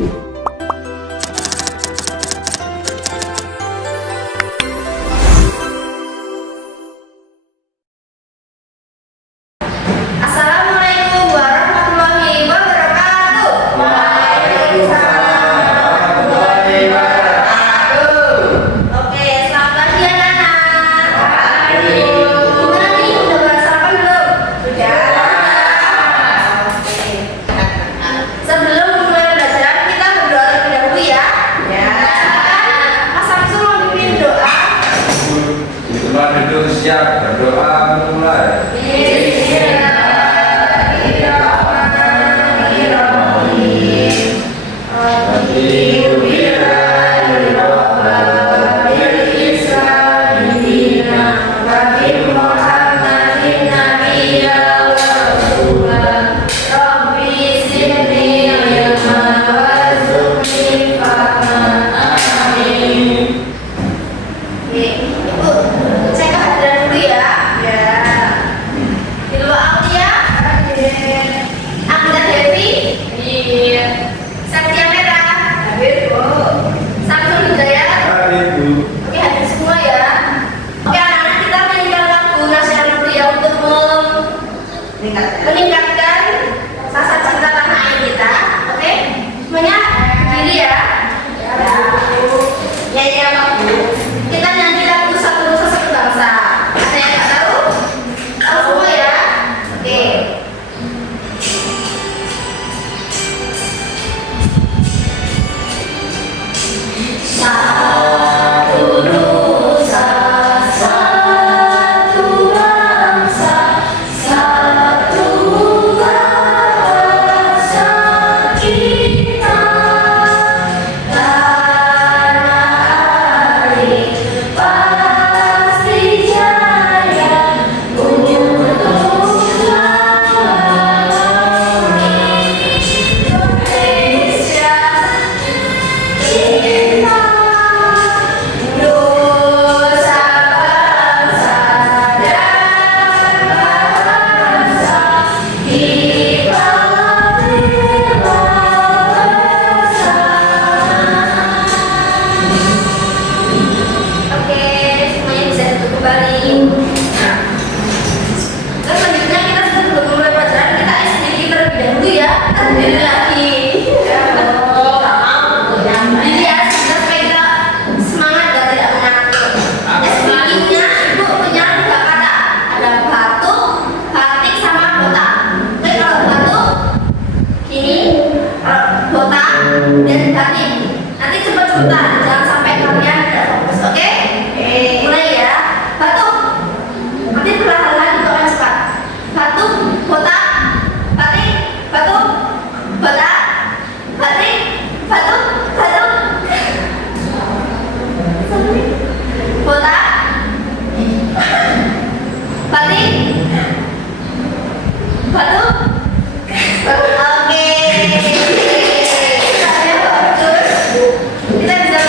Assalamualaikum warahmatullahi wabarakatuh. Waalaikumsalam warahmatullahi wabarakatuh. Oke, selamat pagi anak-anak. Pagi. Gimana nih, udah bersarapan belum? Sudah. Oke. Sebelum mulai belajar, kita berdoa terlebih dahulu ya. Ya. Mas Samsul mau pimpin doa. Di tempat duduk siap berdoa mulai. Oke, Ibu, saya ke hadiran dulu ya. Di luar Aulia, Amida Devi, Satya Merah, Samsul Hidayat. Hari Bu. Oke, hadir semua ya. Oke, anak-anak, kita menyanyikan lagu nasional Aulia untuk meningkatkan rasa cinta tanah air kita. Oke, semuanya diri ya. Ya, Pak Bu. Kita nyanyi lagu Satu Nusa Satu Bangsa. Ada yang nggak tahu? Tahu semua ya? Oke. Satu nusa, satu bangsa, satu bahasa kita. Tanah air pasti jaya untuk Indonesia. Cinta nusa bangsa dan bangsa kita bela bersama. Oke, semuanya bisa duduk kembali. Terus selanjutnya kita sebelum mulai pelajaran kita sedikit terlebih dahulu ya. Terlebih lagi. Jadi ya, supaya kita semangat dan tidak mengantuk. Speakingnya Ibu punya 2 kata. Ada batuk, batik, sama botak. Oke, kalau batuk gini, kalau botak dan batik. Nanti cepet-cepetan, jangan sampai kalian tidak fokus. Oke? Mulai ya. Batuk. Nanti perlahan-lahan untuk cepat. Batuk, botak, batik, batuk, botak, batik, batuk, batuk, botak, batik, batuk. Oke. Saya bagus. Kita bisa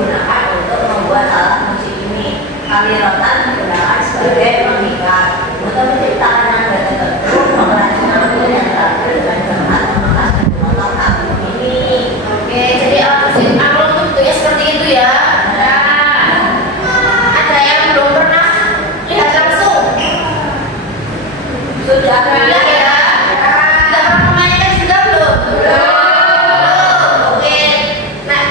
digunakan untuk membuat alat musik ini. Kali rotan digunakan sebagai pengikat untuk menciptakan nada tertentu, mengeraskan nafas yang terakhir dengan cermat mengemas dan memotong hal ini. Oke, jadi alat musik angklung itu bentuknya seperti itu ya. Ada yang belum pernah lihat langsung? Sudah ya? Sudah pernah memainkan juga belum? Oke. Nah,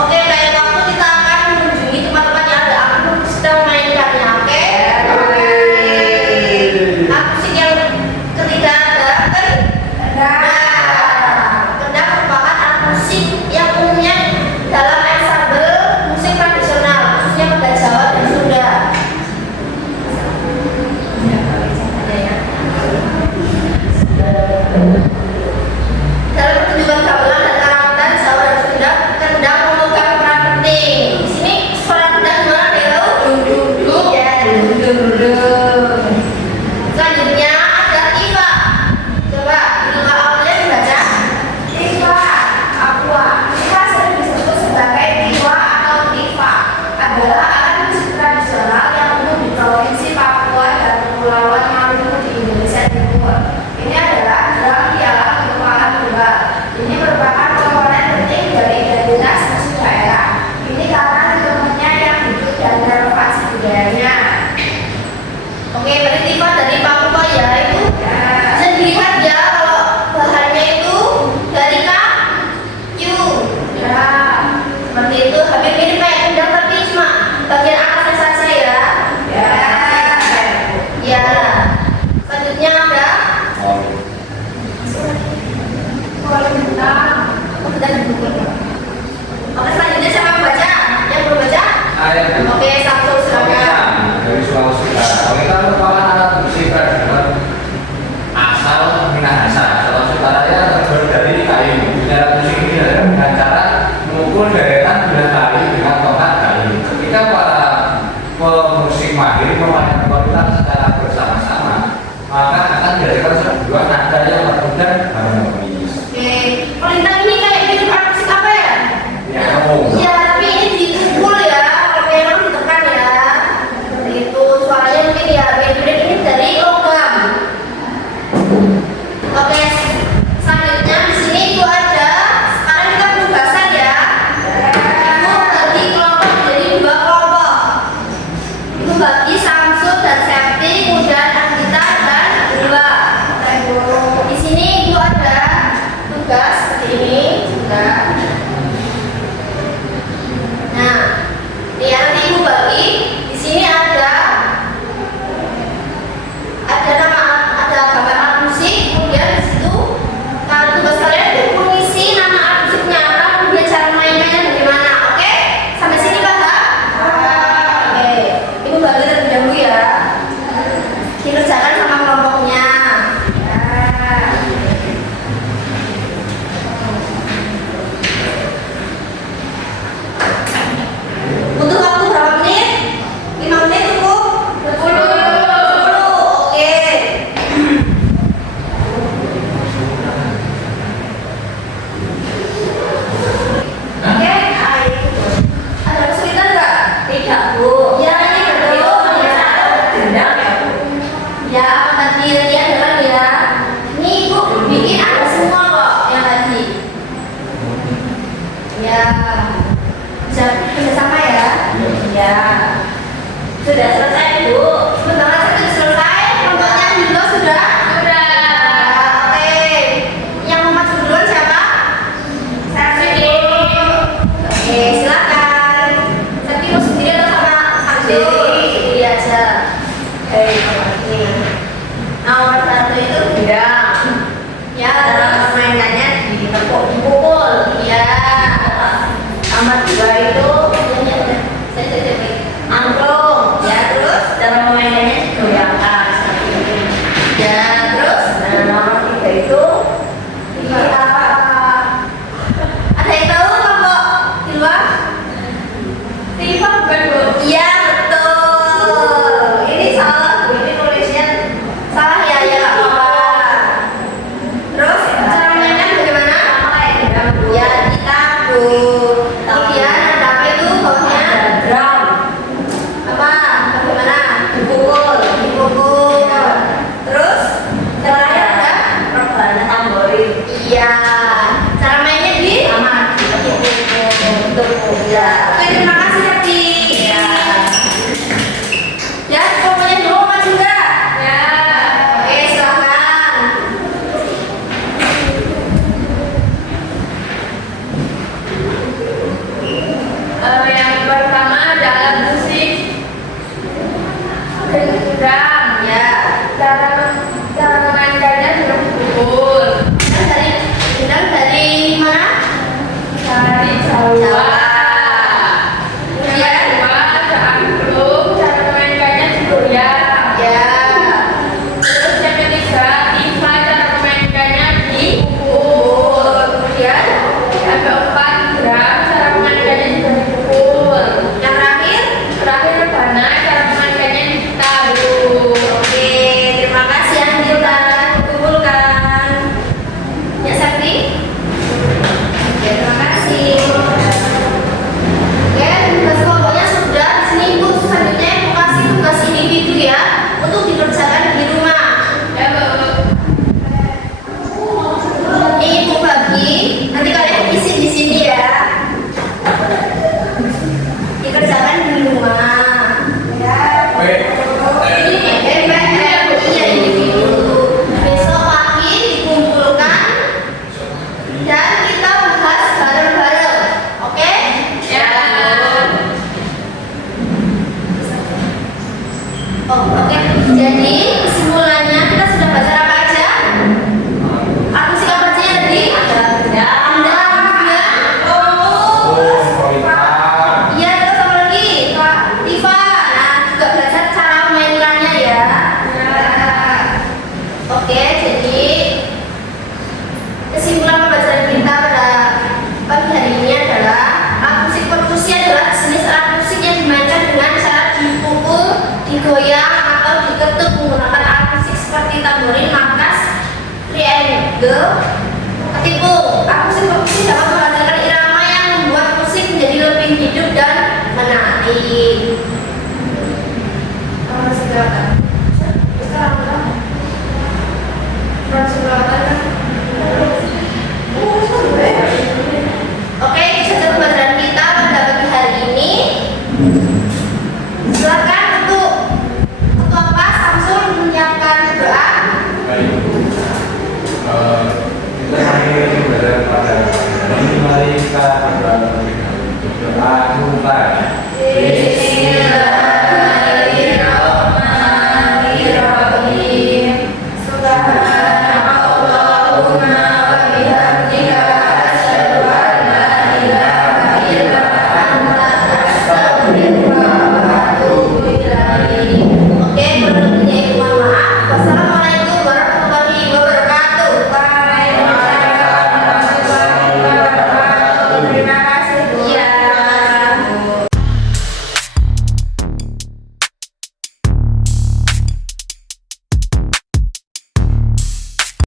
oke, lain waktu kita akan mengunjungi tempat-tempat yang ada angklung sedang memainkannya, oke? Musik yang ketiga ada kendang merupakan alat musik yang umumnya dalam ensemble musik tradisional, khususnya pada Jawa dan Sunda. Dalam pertunjukan gamelan dan karawitan Jawa dan Sunda, kendang memegang peran penting. Di sini suara kendang gimana deh lo? Dung. Ya, dung. Selanjutnya ada tifa. Coba tifa awalnya dibaca. Tifa, aqua. Tifa sering disebut sebagai tiwa atau tifa. Adalah alat musik tradisional yang umum di provinsi Papua dan Kepulauan Maluku di Indonesia Timur. Ini adalah drum piala pengukuhan domba. Ini merupakan komponen penting dari identitas musik daerah. Ini karena ritmenya yang hidup dan relevansi budayanya. Oke, berarti tifa dari Papua ya itu. Bisa dilihat ya kalau bahannya itu dari kayu. Ya, seperti itu. Hampir mirip kayak kendang tapi cuma bagian atasnya saja ya. Ya. Selanjutnya ada Oke, selanjutnya siapa yang baca? Yang belum baca? Ayat Oke, Samsul silakan. dari Sulawesi Utara. Kita merupakan alat musik tradisional asal Minahasa, Sulawesi Utara yang terbuat dari kayu. Alat musik ini adalah dengan cara mengukur deretan bilah kayu dengan tongkat kayu. Ketika para pemusik mahir memainkan kualitas secara bersama-sama, maka akan dihasilkan sebuah nada yang merdu dan harmonis. Oke, pelintang ini kayak mirip alat musik apa ya? Piano. Ya, tapi ini dipukul ya, kalau piano ditekan ya. Seperti itu, suaranya mungkin ya beda-beda. Ini dari logam. Oke, selanjutnya di sini itu ada. Sekarang kita penugasan ya. Ibu bagi kelompok jadi 2 kelompok. Ibu bagi Samsul dan Septi, kemudian Anggita dan Dewa. Di sini ibu ada tugas seperti ini juga. Nah, ya nanti ibu bagi. Di sini ada gambar alat musik. Kemudian di situ kalau tugas kalian itu mengisi nama alat musiknya apa, kemudian cara mainnya bagaimana. Oke, sampai sini paham? Oke, ibu bagi terlebih dahulu ya. Dikerjakan sama kelompoknya. Untuk waktu berapa menit? 5 menit cukup? 10. Oke. Oke, ada kesulitan nggak? Tidak, Bu. Ya, ini betul. Gendang ya, Bu. Ya, tadi lihat jalan ya. Ini ibu bikin ada semua kok yang tadi. Ya, bisa kerjasama ya. Ya, sudah selesai Bu. Sebentar lagi sudah selesai. Kelompoknya juga sudah. Sudah. Oke. Yang mau maju duluan siapa? Saya. Oke, silakan. Tapi mau sendiri atau sama Samsul? Sendiri aja. Oke. Nomor 1 itu gendang. Ya, Cara terus permainannya ditepuk. pukul. Ya. Nomor 2 itu Saya angklung. ya, terus Cara permainannya digoyangkan seperti ini. ya, terus Nah, nomor 3 itu ini apa? Ada yang tahu kelompok di luar? Tifa bukan Bu? Iya, betul. Ini salah Bu, ini nulisnya salah ya, ya nggak apa-apa. Terus cara mainnya bagaimana? sama kayak gendang, Bu. Ya, kita Bu. Kemudian ada Ya, oke, terima kasih Tapi. Ya. Ya, pokoknya dulu Mas juga. Ya. Oke, silakan. Yang pertama adalah musik drum. Ya. Cara memainkannya juga pukul. Dari mana? Dari Jawa. Jawa. Yang kedua ada angklung. Cara memainkannya digoyang. Ya. Terus yang ketiga tifa. Cara memainkannya dipukul. Kemudian Yang keempat drum. Cara memainkannya juga dipukul. yang Terakhir rebana. Cara memainkannya ditabuh. oke, terima kasih yang kita kumpulkan. Ya, Sakti. Ya, terima kasih. Oke, tugas kelompoknya sudah. Di sini Ibu selanjutnya Ibu kasih tugas individu ya untuk dikerjakan di rumah. Ya, Bu. Ini Ibu bagi, nanti kalian isi di sini ya. Dikerjakan di rumah. Ya. Ini iya individu. Besok pagi dikumpulkan dan kita bahas bareng-bareng. Oke? Ya. Oh, oke. Jadi kesimpulannya kita sudah baca apa aja? Aku sih apa aja tadi? Anda, iya, terus apa lagi? Tifa. Nah, juga belajar cara memainkannya ya. Oke, jadi kesimpulan pembelajaran kita pada pagi hari ini adalah alat musik perkusi adalah jenis alat musik yang dimainkan dengan cara dipukul, digoyang, atau diketuk menggunakan alat musik seperti tamborin, markas, triangle, ketikung. Alat musik perkusi dapat menghasilkan irama yang membuat musik menjadi lebih hidup dan menarik. Masih kelihatan? Sekarang berapa? Masih kelihatan? Oke, itu saja pembelajaran kita pada pagi hari ini. Silakan untuk Ketua PAS Samsul menyiapkan doa. Baik. Kita mengakhiri pembelajaran pada hari ini. Mari kita berdoa mulai.